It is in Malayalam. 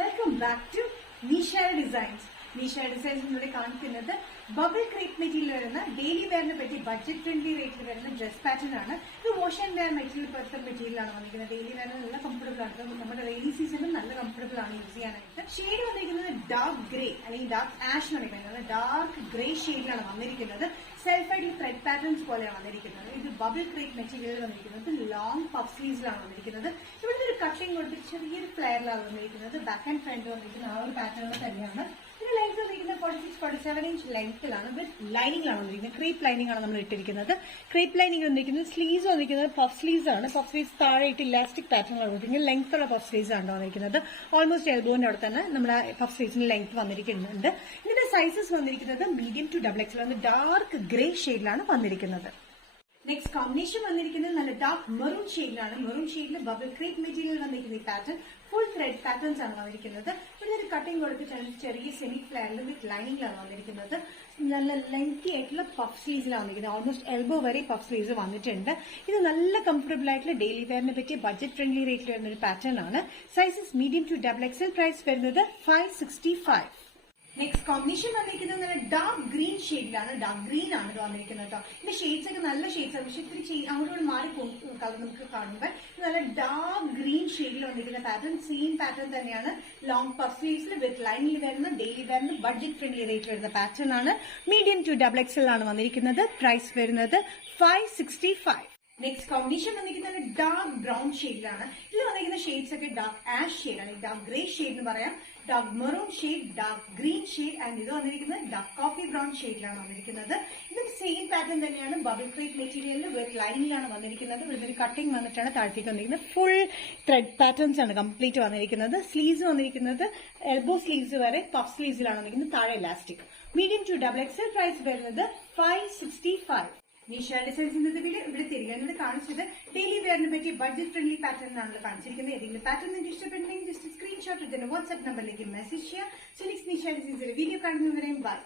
Welcome back to Nisha designs. Nisha ഡിസൈൻസിലൂടെ കാണിക്കുന്നത് ബബിൾ ക്രേപ്പ് മെറ്റീരിയൽ വരുന്ന ഡെയിലി വെയറിനെ പറ്റി ബഡ്ജറ്റ് ഫ്രണ്ട്ലി റേറ്റിൽ വരുന്ന ഡ്രസ് പാറ്റേൺ ആണ്. ഇത് wash and wear material perfect material ആണ് വന്നിരിക്കുന്നത്. ഡെയിലി വെയറിന് നല്ല കംഫർട്ടബിൾ ആണ്. നമ്മുടെ റെയിനി സീസണിൽ നല്ല കംഫർട്ടബിൾ ആണ് യൂസ് ചെയ്യാനായിട്ട്. ഷെയ്ഡ് വന്നിരിക്കുന്നത് ഡാർക്ക് ഗ്രേ അല്ലെങ്കിൽ ഡാർക്ക് ആഷ് ആണ് പറയുന്നത്. ഡാർക്ക് ഗ്രേ ഷെയ്ഡിലാണ് വന്നിരിക്കുന്നത്. സെൽഫ് ആയിട്ട് ത്രെഡ് പാറ്റേൺസ് പോലെയാണ് വന്നിരിക്കുന്നത്. ഇത് ബബിൾ ക്രേപ്പ് മെറ്റീരിയൽ വന്നിരിക്കുന്നത് ലോങ് പഫ് സ്ലീവ്സിലാണ് വന്നിരിക്കുന്നത്. ഇവിടുത്തെ ഒരു കട്ടിംഗ് കൊടുത്ത് ചെറിയൊരു ഫ്ലെയറിലാണ് വന്നിരിക്കുന്നത്. ബാക്ക് ആൻഡ് ഫ്രണ്ട് വന്നിരിക്കുന്ന ആ ഒരു പാറ്റേൺ തന്നെയാണ്. ഇതിന്റെ ലെങ്ത് വന്നിരിക്കുന്നത് 46-47 ഇഞ്ച് ലെങ്ത്തിലാണ്. വിത്ത് ലൈനിങ്ങിലാണ് വന്നിരിക്കുന്നത്. ക്രീപ്പ് ലൈനിങ് ആണ് നമ്മൾ ഇട്ടിരിക്കുന്നത്. ക്രീപ്പ് ലൈനിങ് വന്നിരിക്കുന്നത് സ്ലീവ്സ് വന്നിരിക്കുന്നത് പഫ് സ്ലീവ്സ് ആണ്. പഫ് സ്ലീവ്സ് താഴെയിട്ട് ഇലാസ്റ്റിക് പാറ്റേണിലാണ് വന്നിരിക്കുന്നത്. ലെങ്ത് ഉള്ള പഫ് സ്ലീവ്സ് ആണ് വന്നിരിക്കുന്നത്. ഓൾമോസ്റ്റ് എൽബോന്റെ അവിടെ തന്നെ നമ്മുടെ പഫ് സ്ലീവ്സിന്റെ ലെങ്ത് വന്നിരിക്കുന്നുണ്ട്. ഇതിന്റെ സൈസസ് വന്നിരിക്കുന്നത് മീഡിയം ടു XXL ആണ്. ഡാർക്ക് ഗ്രേ ഷെയ്ഡിലാണ് വന്നിരിക്കുന്നത്. നെക്സ്റ്റ് കോമ്പിനേഷൻ വന്നിരിക്കുന്നത് നല്ല ഡാർക്ക് മെറൂൺ ഷെയ്ഡിലാണ്. മെറൂൺ ഷെയ്ഡിൽ ബബിൾ ക്രേപ്പ് മെറ്റീരിയൽ വന്നിരിക്കുന്ന ഈ പാറ്റേൺ ഫുൾ ത്രെഡ് പാറ്റേൺസ് ആണ് വന്നിരിക്കുന്നത്. ഇവിടെ ഒരു കട്ടിംഗ് കൊടുത്ത് ചെറിയ സെമി ഫ്ലെയറിൽ വിത്ത് ലൈനിങ്ങിലാണ് വന്നിരിക്കുന്നത്. നല്ല ലെങ്തി ആയിട്ടുള്ള പഫ് സ്ലീവ്സിലാണ് വന്നിരിക്കുന്നത്. ഓൾമോസ്റ്റ് എൽബോ വരെ പഫ് സ്ലീവ്സ് വന്നിട്ടുണ്ട്. ഇത് നല്ല കംഫർട്ടബിൾ ആയിട്ടുള്ള ഡെയിലി വെയറിനെ പറ്റിയ ബഡ്ജറ്റ് ഫ്രണ്ട്ലി റേറ്റിൽ വരുന്ന ഒരു പാറ്റേൺ ആണ്. Sizes medium to XXL. Price വരുന്നത് 565. നെക്സ്റ്റ് കോമ്പിനേഷൻ വന്നിരിക്കുന്നത് നല്ല ഡാർക്ക് ഗ്രീൻ ഷെയ്ഡിലാണ്. ഡാർക്ക് ഗ്രീൻ ആണ് ഇത് വന്നിരിക്കുന്നത് കേട്ടോ. ഇതിന്റെ ഷെയ്ഡ്സ് ഒക്കെ നല്ല ഷെയ്ഡ്സ് ആണ്. പക്ഷെ ഇത്തിരി അങ്ങോട്ട് മാറി കളർ നമുക്ക് കാണുമ്പോൾ നല്ല ഡാർക്ക് ഗ്രീൻ ഷെയ്ഡിൽ വന്നിരിക്കുന്ന പാറ്റേൺ സെയിം പാറ്റേൺ തന്നെയാണ്. ലോങ് പഫ് സ്ലീവ്സിൽ വിത്ത് ലൈനിൽ വരുന്ന ഡെയിലി വെയറിന് ബഡ്ജറ്റ് ഫ്രണ്ട്ലി റേറ്റ് വരുന്ന പാറ്റേൺ ആണ്. മീഡിയം ടു XXL ആണ് വന്നിരിക്കുന്നത്. പ്രൈസ് വരുന്നത് 565. നെക്സ്റ്റ് കോമ്പിനേഷൻ വന്നിരിക്കുന്നത് ഡാർക്ക് ബ്രൗൺ ഷെയ്ഡിലാണ്. ഇതിൽ വന്നിരിക്കുന്ന ഷെയ്ഡ്സ് ഒക്കെ ഡാർക്ക് ആഷ് ഷെയ്ഡാണ്. ഡാർക്ക് ഗ്രേ ഷെയ്ഡ് എന്ന് പറയാം. Dark maroon shade, dark green shade and ഇത് വന്നിരിക്കുന്നത് ഡാർക്ക് കോഫി ബ്രൗൺ ഷെയ്ഡിലാണ് വന്നിരിക്കുന്നത്. ഇതിന്റെ സെയിം പാറ്റേൺ തന്നെയാണ്. ബബിൾ ക്രേപ്പ് മെറ്റീരിയലിൽ വിത്ത് ലൈനിങ്ങിലാണ് വന്നിരിക്കുന്നത്. ഇവിടെ ഒരു കട്ടിംഗ് വന്നിട്ടാണ് താഴത്തേക്ക് വന്നിരിക്കുന്നത്. ഫുൾ ത്രെഡ് പാറ്റേൺസ് ആണ് കംപ്ലീറ്റ് വന്നിരിക്കുന്നത്. സ്ലീവ്സ് വന്നിരിക്കുന്നത് എൽബോ സ്ലീവ്സ് വരെ പഫ് സ്ലീവ്സിലാണ് വന്നിരിക്കുന്നത്. താഴെ elastic. Medium to XXL. Price വരുന്നത് 565. നിഷ ഡിസൈൻസ് ഇന്നത്തെ വീഡിയോ ഇവിടെ തിരികെ കാണിച്ചത് ഡെയിലി വെയറിനെ പറ്റി ബഡ്ജറ്റ് ഫ്രണ്ട്ലി പാറ്റേൺ ആണല്ലോ കാണിച്ചിരിക്കുന്നത്. ഏതെങ്കിലും പാറ്റേൺ നിങ്ങൾക്ക് ഇഷ്ടപ്പെട്ടെങ്കിൽ ജസ്റ്റ് സ്ക്രീൻഷോട്ട് ഇതിന്റെ വാട്സ്ആപ്പ് നമ്പറിലേക്ക് മെസ്സേജ് ചെയ്യുക. സോ നെക്സ്റ്റ് നിഷ ഡിസൈൻസിന്റെ വീഡിയോ കാണുന്നവരെയും ബൈ.